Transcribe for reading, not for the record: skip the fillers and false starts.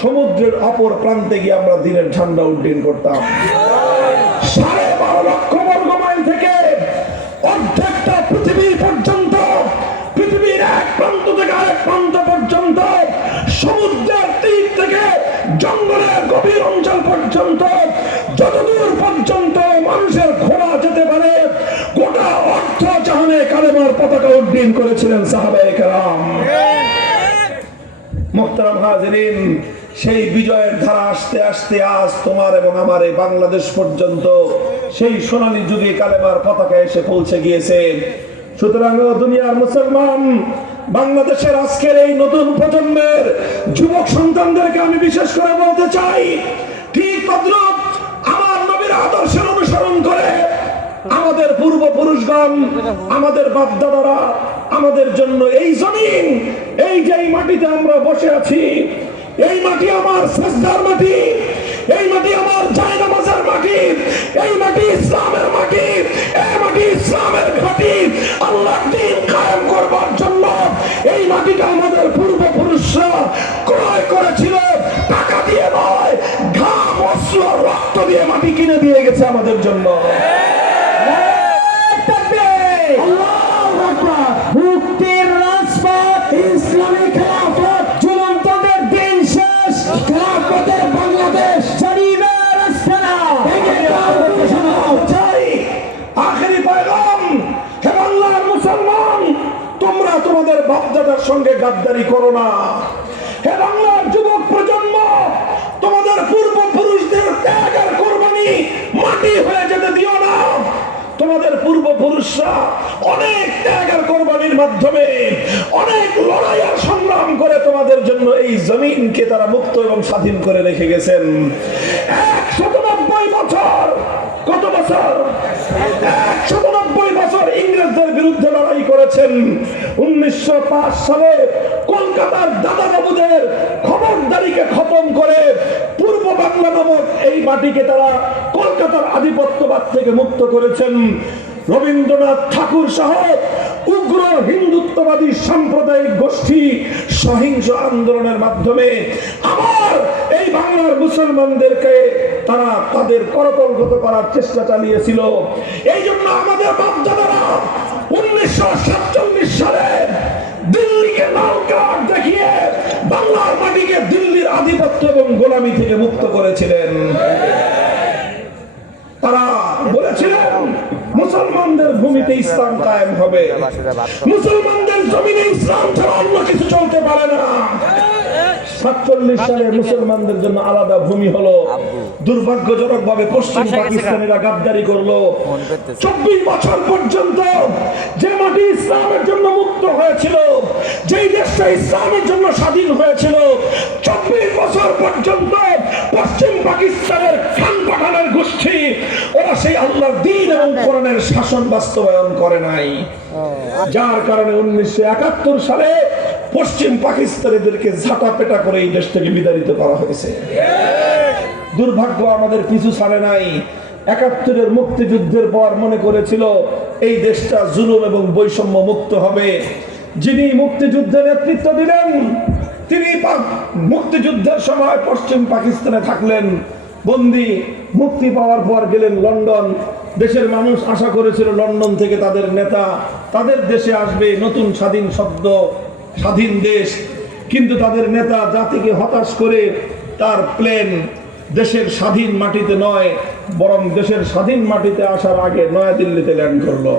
সমুদ্রের অপর প্রান্তে গিয়ে আমরা দিনের ঝান্ডা উড্ডীন করতাম। 12.5 লক্ষ বর্গ মাইল থেকে অর্ধেকটা পৃথিবী পর্যন্ত, পৃথিবীর এক প্রান্ত থেকে আরেক প্রান্ত পর্যন্ত, সমুদ্রের তীর থেকে জঙ্গলের গভীর অঞ্চল পর্যন্ত, যতদূর পর্যন্ত মানুষের ঘোড়া যেতে পারে গোটা অর্থ জাহানে কালেমার পতাকা উড্ডীন করেছিলেন সাহাবায়ে কেরাম। মুহতারাম হাজিরিন, সেই বিজয়ের ধারা আস্তে আস্তে আজ তোমার এবং আমার এই বাংলাদেশ পর্যন্ত সেই সোনালী যুগে কালেমার পতাকা এসে পৌঁছে গিয়েছে। সুতরাং দুনিয়ার মুসলমান, বাংলাদেশের আজকের এই নতুন প্রজন্মের যুবক সন্তানদেরকে আমি বিশেষ করে বলতে চাই, ঠিক তদ্রুপ আমার নবীর আদর্শের অনুসরণ করে আমাদের পূর্বপুরুষগণ, আমাদের বাপ-দাদারা আমাদের জন্য এই জমিন, এই যে মাটিতে আমরা বসে আছি, এই মাটি আমার সিজদার মাটি, এই মাটি আমার জায়নামাজের মাটি, এই মাটি ইসলামের মাটি, এই মাটি ইসলামের ঘাঁটি। আল্লাহর দ্বীন কায়েম করবার জন্য এই মাটিটা আমাদের পূর্বপুরুষরা ক্রয় করেছিল, টাকা দিয়ে নয়, ঘাম, অশ্রু, রক্ত দিয়ে মাটি কিনে দিয়ে গেছে আমাদের জন্য। মুক্তির রাজপথ, ইসলামী খেলাফত, ঝুলন্তদের দিন শেষ, খেলাফতের বাংলাদেশ, শরীফের আস্তানা। আখেরি পয়গাম, হে বাংলার মুসলমান, তোমরা তোমাদের বাপ-দাদার সঙ্গে গাদ্দারি করো না। হে বাংলার যুবক প্রজন্ম, তোমাদের পূর্বপুরুষদের ত্যাগের কোরবানি মাটি হয়ে যেতে দিও না। তোমাদের পূর্বপুরুষরা অনেক ত্যাগের কোরবানির মাধ্যমে, অনেক লড়াই আর সংগ্রাম করে তোমাদের জন্য এই জমিনকে তারা মুক্ত এবং স্বাধীন করে রেখে গেছেন। 190 বছর, কত বছর? 190 বছর ইংরেজদের বিরুদ্ধে লড়াই করেছেন। 1905 সালে কলকাতার দাদা বাবুদের খবরদারিকে খতম করে পূর্ব বাংলা নামক এই মাটিকে তারা কলকাতার আধিপত্যবাদ থেকে মুক্ত করেছেন। রবীন্দ্রনাথ ঠাকুর সহ উগ্র হিন্দুত্ববাদী সাম্প্রদায়িক গোষ্ঠী সহিংস আন্দোলনের মাধ্যমে আমার এই বাংলার মুসলমানদেরকে তারা তাদের করতলগত করার চেষ্টা চালিয়েছিল। এই জন্য আমাদের বাপ-দাদারা 1947 সালে দিল্লিকে লাল কার্ড দেখিয়ে বাংলার মাটিকে দিল্লির আধিপত্য এবং গোলামি থেকে মুক্ত করেছিলেন। তারা বলেছিলেন মুসলমানদের ভূমিতে ইসলাম কায়েম হবে, মুসলমানদের জমিনে ইসলাম ছাড়া অন্য কিছু চলতে পারে না। 47 সালে মুসলমানদের জন্য আলাদা ভূমি হলো। দুর্ভাগ্যজনক ভাবে পশ্চিম পাকিস্তানিরা গাদ্দারি করলো। 24 বছর পর্যন্ত যে মাটি ইসলামের জন্য মুক্ত হয়েছিল, যেই দেশটা ইসলামের জন্য স্বাধীন হয়েছিল, 24 বছর পর্যন্ত পশ্চিম পাকিস্তানের খান পাঠানের গোষ্ঠী ওরা সেই আল্লাহর দ্বীন এবং কোরআনের শাসন বাস্তবায়ন করে নাই। যার কারণে 1971 সালে পশ্চিম পাকিস্তানিদেরকে ঝাঁটাপেটা করে এই দেশ থেকে বিতাড়িত করা হয়েছে। দুর্ভাগ্য আমাদের পিছু ছাড়ে নাই। 71-এর মুক্তিযুদ্ধের পর মনে করেছিল এই দেশটা জুলুম এবং বৈষম্য মুক্ত হবে। যিনি মুক্তিযুদ্ধে নেতৃত্ব দিলেন তিনি মুক্তিযুদ্ধের সময় পশ্চিম পাকিস্তানে থাকলেন বন্দী। মুক্তি পাওয়ার পর গেলেন লন্ডন। দেশের মানুষ আশা করেছিল লন্ডন থেকে তাদের নেতা তাদের দেশে আসবে, নতুন স্বাধীন শব্দ, স্বাধীন দেশ। কিন্তু তাদের নেতা জাতিকে হতাশ করে তার প্লেন দেশের স্বাধীন মাটিতে নয়, বরং দেশের স্বাধীন মাটিতে আসার আগে নয়াদিল্লিতে ল্যান্ড করলো।